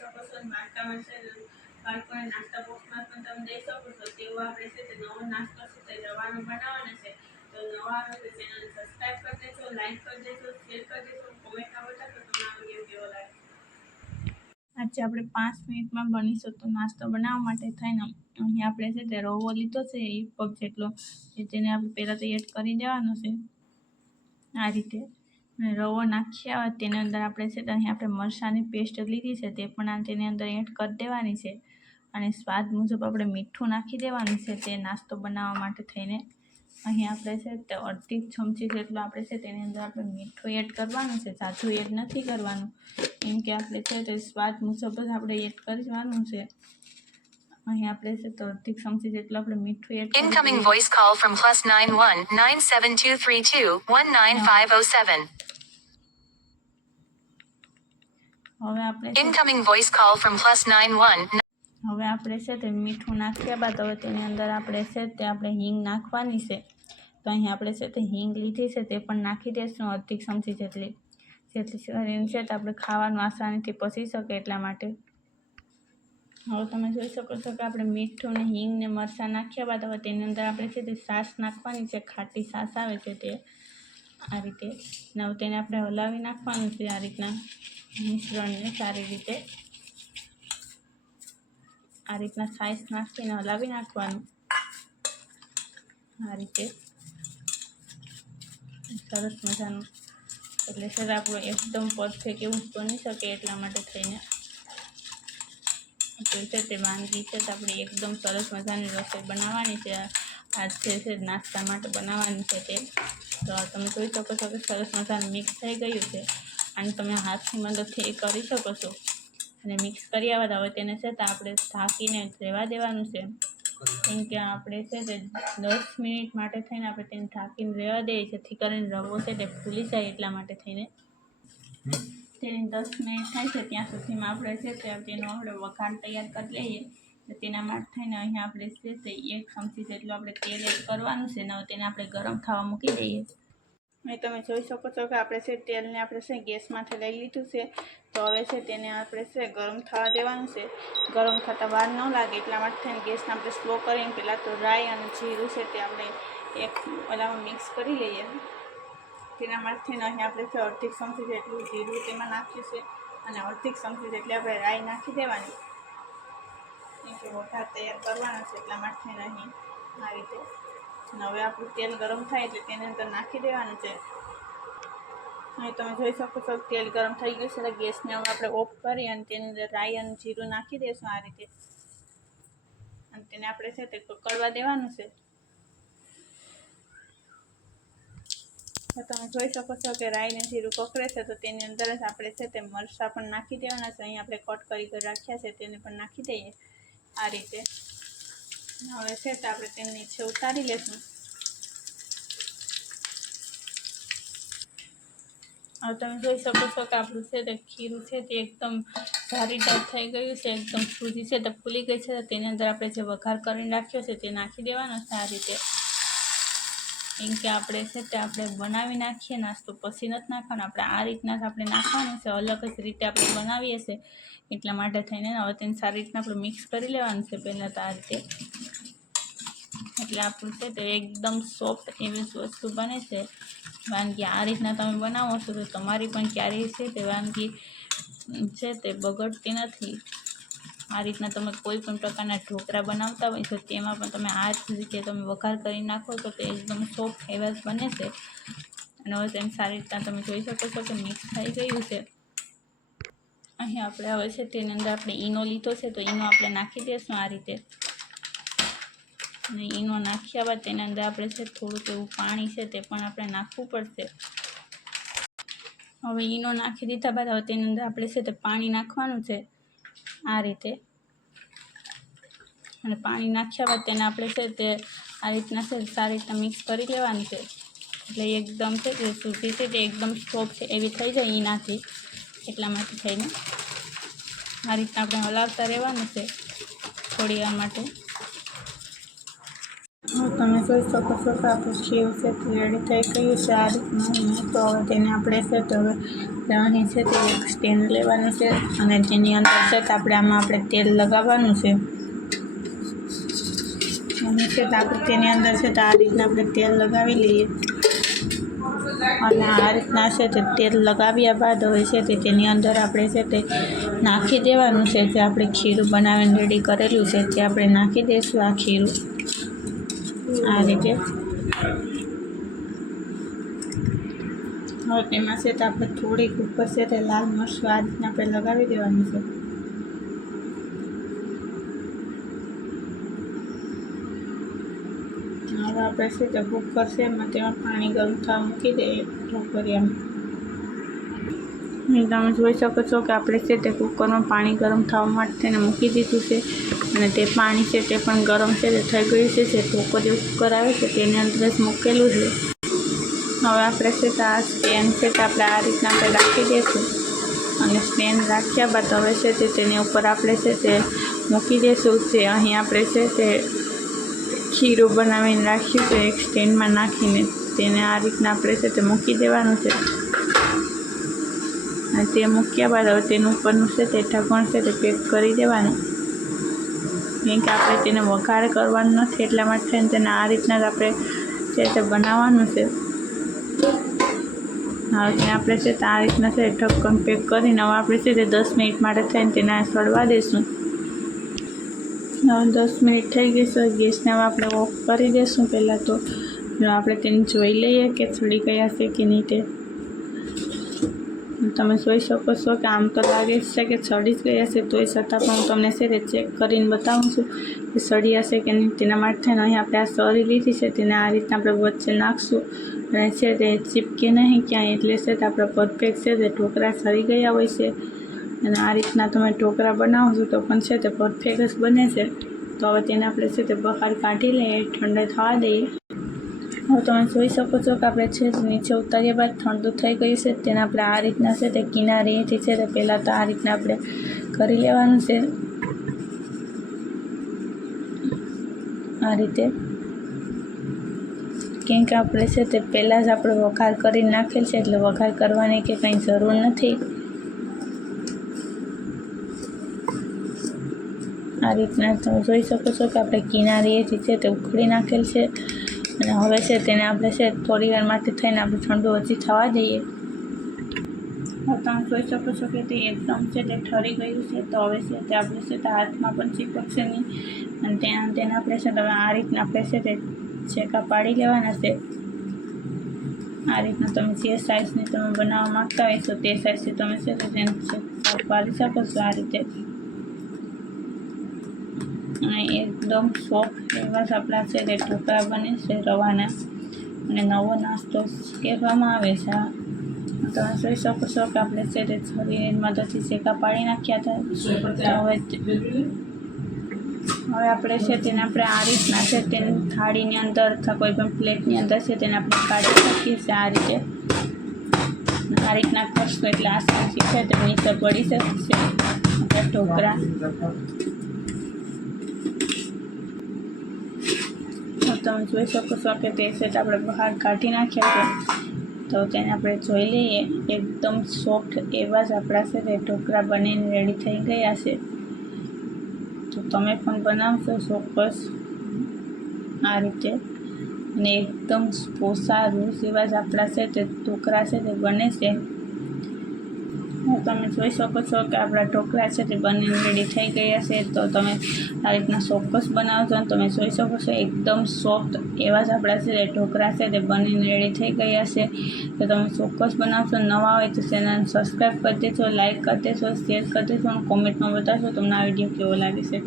શકો છો અને બાળકામાં છે બાળકોને નાસ્તા બોક્સમાં પણ તમે દઈ શકો છો. તેવો આપણે છે તે નવો નાસ્તો છે તે રવાનો બનાવવાનો છે. તો નવા આવે તો ચેનલને સબસ્ક્રાઈબ કરી દેજો, લાઈક કરી દેજો, શેર કરી દેજો, કોમેન્ટમાં બતાવજો તમને આ વિડીયો કેવો લાગે. આજે આપણે 5 મિનિટમાં બનીશું તો નાસ્તો બનાવવા માટે થઈને અહીં આપણે છે તે રવો લીધો છે 1 કપ જેટલો, તેને આપણે પહેલાં તો એડ કરી દેવાનો છે આ રીતે. અને રવો નાખ્યા બાદ તેની અંદર આપણે છે તે અહીં આપણે મરચાંની પેસ્ટ લીધી છે તે પણ તેની અંદર એડ કરી દેવાની છે. અને સ્વાદ મુજબ આપણે મીઠું નાખી દેવાનું છે તે નાસ્તો બનાવવા માટે થઈને. અહીં આપણે છે તે 1/2 ચમચી જેટલું આપણે છે તેની અંદર આપણે મીઠું એડ કરવાનું છે, ઝાઝું એડ નથી કરવાનું, કેમ કે આપણે છે તે સ્વાદ મુજબ જ આપણે એડ કરવાનું છે. અહીં આપણે છે તો 1/2 ચમચી જેટલું આપણે મીઠું એડ કરીશું. Incoming voice call from +91 97232 19507. હવે આપણે Incoming voice call from +91. હવે આપણે છે તે મીઠું નાખ્યા બાદ હવે તેની અંદર આપણે છે તે આપણે હિંગ નાખવાની છે. તો અહીં આપણે છે તે હિંગ લીધી છે તે પણ નાખી દઈશું 1/2 ચમચી જેટલી કરીને છે તો આપણે ખાવાનું આસાનીથી પચી શકે એટલા માટે. હવે તમે જોઈ શકો છો કે આપણે મીઠું ને હિંગ ને મરચાં નાખ્યા બાદ હવે તેની અંદર આપણે છે તે છાશ નાખવાની છે, ખાટી છાશ આવે છે તે આ રીતે. ને હવે તેને આપણે હલાવી નાખવાનું છે આ રીતના મિશ્રણને સારી રીતે આ રીતના છાશ નાખીને હલાવી નાખવાનું આ રીતે સરસ મજાનું. એટલે સર આપણું એકદમ પરફેક્ટ એવું બની શકે એટલા માટે થઈને છે તે વાનગી છે તો આપણે એકદમ સરસ મજાની રસોઈ બનાવવાની છે. આજ છે નાસ્તા માટે બનાવવાની છે તે. તો તમે જોઈ શકો છો કે સરસ મજાનું મિક્સ થઈ ગયું છે અને તમે હાથની મદદથી એ કરી શકો છો. અને મિક્સ કર્યા બાદ હવે તેને છે તો આપણે ઢાંકીને રહેવા દેવાનું છે, કેમ કે આપણે છે તે 10 મિનિટ માટે થઈને આપણે તેને ઢાંકીને રહેવા દઈએ, જેથી કરીને રવો છે તે ફૂલી જાય એટલા માટે થઈને. તેની 10 મિનિટ થાય છે ત્યાં સુધીમાં આપણે છે તે તેનો આપણે વઘાર તૈયાર કરી લઈએ. તો તેના માટે થઈને અહીંયા આપણે છે તે 1 ચમચી જેટલું આપણે તેલ એડ કરવાનું છે ને તેને આપણે ગરમ થવા મૂકી દઈએ. અહીં તમે જોઈ શકો છો કે આપણે છે તેલને આપણે છે ગેસમાંથી લઈ લીધું છે. તો હવે છે તેને આપણે છે ગરમ થવા દેવાનું છે. ગરમ થતાં વાર ન લાગે એટલા માટે થઈને ગેસને આપણે સ્લો કરીને પહેલાં તો રાઈ અને જીરું છે તે આપણે એક ઓલામાં મિક્સ કરી લઈએ. તેના માટે થઈને અહીં આપણે છે 1/2 ચમચી જેટલું જીરું તેમાં નાખ્યું છે અને 1/2 ચમચી જેટલી આપણે રાઈ નાખી દેવાની, કેમ કે વઘાર તૈયાર કરવાનો છે એટલા માટે થઈને અહીં આ રીતે. અને હવે આપણું તેલ ગરમ થાય એટલે તેની અંદર નાખી દેવાનું છે. અહીં તમે જોઈ શકો છો તેલ ગરમ થઈ ગયું છે તો ગેસને હવે આપણે ઓફ કરી અને તેની અંદર રાઈ અને જીરું નાખી દઈશું આ રીતે. અને તેને આપણે છે તે કકડવા દેવાનું છે. તો તમે જોઈ શકો છો કે રાઈ ને જીરું કકડે છે તો તેની અંદર જ આપણે છે તે મરચાં પણ નાખી દેવાના છે. અહીં આપણે કટ કરી રાખ્યા છે તેને પણ નાખી દઈએ આ રીતે. હવે છે તો આપણે તેને નીચે ઉતારી લેશું. હવે તમે જોઈ શકો છો કે આપણું છે તે ખીરું છે તે એકદમ જારીદાર થઈ ગયું છે, એકદમ સૂજી છે તે ફૂલી ગઈ છે. તો તેની અંદર આપણે જે વઘાર કરીને રાખ્યો છે તે નાખી દેવાનો છે આ રીતે. કેમ કે આપણે છે તે આપણે બનાવી નાખીએ નાસ્તો પછી નથી નાખવાનો, આપણે આ રીતના જ આપણે નાખવાનું છે, અલગ જ રીતે આપણે બનાવીએ છીએ એટલા માટે થઈને. હવે તેને સારી રીતના આપણે મિક્સ કરી લેવાનું છે પહેલાં તો આ રીતે. એટલે આપણું છે તે એકદમ સોફ્ટ એવી વસ્તુ બને છે વાનગી. આ રીતના તમે બનાવો છો તો તમારી પણ ક્યારેય છે તે વાનગી છે તે બગડતી નથી. આ રીતના તમે કોઈ પણ પ્રકારના ઢોકળા બનાવતા હોય તો તેમાં પણ તમે આ જ રીતે તમે વઘાર કરી નાખો તો તે એકદમ સોફ્ટ એવા જ બને છે. અને હવે તેને સારી રીતના તમે જોઈ શકો છો કે મિક્સ થઈ ગયું છે. અહીં આપણે હવે છે તેની અંદર આપણે ઈનો લીધો છે તો ઈનો આપણે નાખી દઈશું આ રીતે. અને ઈનો નાખ્યા બાદ તેની અંદર આપણે છે થોડુંક એવું પાણી છે તે પણ આપણે નાખવું પડશે. હવે ઈનો નાખી દીધા બાદ હવે તેની અંદર આપણે છે તે પાણી નાખવાનું છે આ રીતે. અને પાણી નાખ્યા બાદ તેને આપણે છે તે આ રીતના છે સારી રીતના મિક્સ કરી લેવાનું છે. એટલે એકદમ છે તે સૂજી છે તે એકદમ સોફ્ટ એવી થઈ જાય ઈનાથી એટલા માટે થઈને આ રીતના આપણે હલાવતા રહેવાનું છે થોડી વાર માટે. તમે જોઈ શકો છો કે આપણું ખીર છે તે રેડી થઈ ગયું છે આ રીતના. તો હવે તેને આપણે છે તો હવે આપણે અહીં છે તે એક સ્ટેન્ડ લેવાનું છે અને તેની અંદર છે તો આમાં આપણે તેલ લગાવવાનું છે. અને છે તો આપણે તેની અંદર છે તો આ રીતના આપણે તેલ લગાવી લઈએ અને આ રીતના છે તે તેલ લગાવ્યા બાદ હવે છે તે તેની અંદર આપણે છે તે નાખી દેવાનું છે જે આપણે ખીરું બનાવીને રેડી કરેલું છે તે આપણે નાખી દઈશું આ ખીરું આ રીતે. હવે તેમાં છે તો આપણે થોડીક ઉપર છે તે લાલ મરચું આ રીતના આપણે લગાવી દેવાનું છે. હવે આપણે છે તે કુકર છે એમાં તેમાં પાણી ગરમ થવા મૂકી દઈએ ઢોકળિયામાં. તમે જોઈ શકો છો કે આપણે છે તે કુકરમાં પાણી ગરમ થવા માટે તેને મૂકી દીધું છે અને તે પાણી છે તે પણ ગરમ છે તે થઈ ગયું છે. જે ઢોકળિયું કુકર આવે છે તેની અંદર જ મૂકેલું છે. હવે આપણે છે તો આ સ્ટેન્ડ છે તે આપણે આ રીતના આપણે રાખી દઈશું અને સ્ટેન્ડ રાખ્યા બાદ હવે છે તે તેની ઉપર આપણે છે તે મૂકી દઈશું. તે અહીં આપણે છે તે ખીરું બનાવીને રાખ્યું છે એક સ્ટેન્ડમાં નાખીને તેને આ રીતના આપણે છે તે મૂકી દેવાનું છે. અને તે મૂક્યા બાદ હવે તેનું ઉપરનું છે તે ઢાંકણ છે તે પેક કરી દેવાનું, કેમ કે આપણે તેને વઘાર કરવાનું નથી એટલા માટે તેને આ રીતના જ આપણે છે તે બનાવવાનું છે. હવે તેને આપણે છે તે આ રીતના છે ઢક્કન પેક કરીને હવે આપણે છે તે 10 મિનિટ માટે થઈને તેને સળવા દઈશું. હવે 10 મિનિટ થઈ ગઈ છે. ગેસને હવે આપણે ઓફ કરી દઈશું. પહેલાં તો આપણે તેને જોઈ લઈએ કે સડી ગયા છે કે નહીં તે. તમે જોઈ શકો છો કે આમ તો લાગે છે કે સડી જ ગયા છે, તોય છતાં પણ હું તમને છે તે ચેક કરીને બતાવું છું કે સડી હશે કે નહીં. તેના માટે થઈને અહીં આપણે આ સળી લીધી છે તેને આ રીતના આપણે વચ્ચે નાખશું અને છે તે ચીપકે નહીં ક્યાંય, એટલે છે તે આપણે પરફેક્ટ છે તે ઢોકળા સળી ગયા હોય છે. અને આ રીતના તમે ઢોકળા બનાવો છો તો પણ છે તે પરફેક્ટ જ બને છે. તો હવે તેને આપણે છે તે બહાર કાઢી લઈએ, ઠંડુ થવા દઈએ. હવે તમે જોઈ શકો છો કે આપણે છે નીચે ઉતાર્યા બાદ ઠંડુ થઈ ગયું છે. તેને આપણે આ રીતના છે તે કિનારીએથી છે તે પહેલાં તો આ રીતના આપણે કરી લેવાનું છે આ રીતે, કેમ કે આપણે છે તે પહેલાં જ આપણે વઘાર કરી નાખેલ છે એટલે વઘાર કરવાની કે કંઈ જરૂર નથી. આ રીતના તમે જોઈ શકો છો કે આપણે કિનારીએથી છે તે ઉખડી નાખેલ છે અને હવે છે તેને આપણે છે થોડી વાર માટે થઈને આપણે ઠંડુ હજી થવા દઈએ. હવે તમે જોઈ શકો છો કે તે એકદમ છે તે ઠરી ગયું છે. તો હવે છે તે આપણે છે તે હાથમાં પણ ચીપકશે નહીં અને તેને આપણે છે હવે આ રીતના આપણે છે તે છેકા પાડી લેવાના છે. આ રીતના તમે જે સાઇઝની તમે બનાવવા માગતા હોય તો તે સાઇઝથી તમે છે તે તેને પાડી શકો છો આ રીતે. અને એકદમ સોફ્ટ એવા જ આપણા છે તે ઢોકળા બને છે રવાના, અને નવો નાસ્તો કહેવામાં આવે છે. તમે જોઈ શકો છો કે આપણે છે તે છરીની મદદથી શેકા પાડી નાખ્યા હતા. હવે આપણે છે તેને આપણે આ રીતના છે તેની થાળીની અંદર અથવા કોઈ પણ પ્લેટની અંદર છે તેને આપણે કાઢી શકીએ છીએ આ રીતે. આ રીતના કરશો એટલે આસાનથી છે તે નીચે પડી શકશે આપણા ઢોકળા. તમે જોઈ શકો છો કે તે સેટ આપણે બહાર કાઢી નાખ્યા છે. તો તેને આપણે જોઈ લઈએ. એકદમ સોફ્ટ એવા જ આપણા છે તે ઢોકળા બનીને રેડી થઈ ગયા છે. તો તમે પણ બનાવશો ચોક્કસ આ રીતે, અને એકદમ પોસા રોજ એવા જ આપણા છે તે ઢોકળા છે તે બને છે. તમે જોઈ શકો છો કે આપણા ઢોકળા છે તે બનીને રેડી થઈ ગયા છે. તો તમે આ રીતના ચોક્કસ બનાવજો અને તમે જોઈ શકો છો એકદમ સોફ્ટ એવા જ આપણા છે તે ઢોકળા છે તે બનીને રેડી થઈ ગયા છે. તો તમે ચોક્કસ બનાવશો. નવા હોય તો ચેનલ સબસ્ક્રાઈબ કરી દેજો, લાઇક કરી દેજો, શેર કરી દેજો અને કોમેન્ટમાં બતાવશો તમને આ વિડીયો કેવો લાગે છે.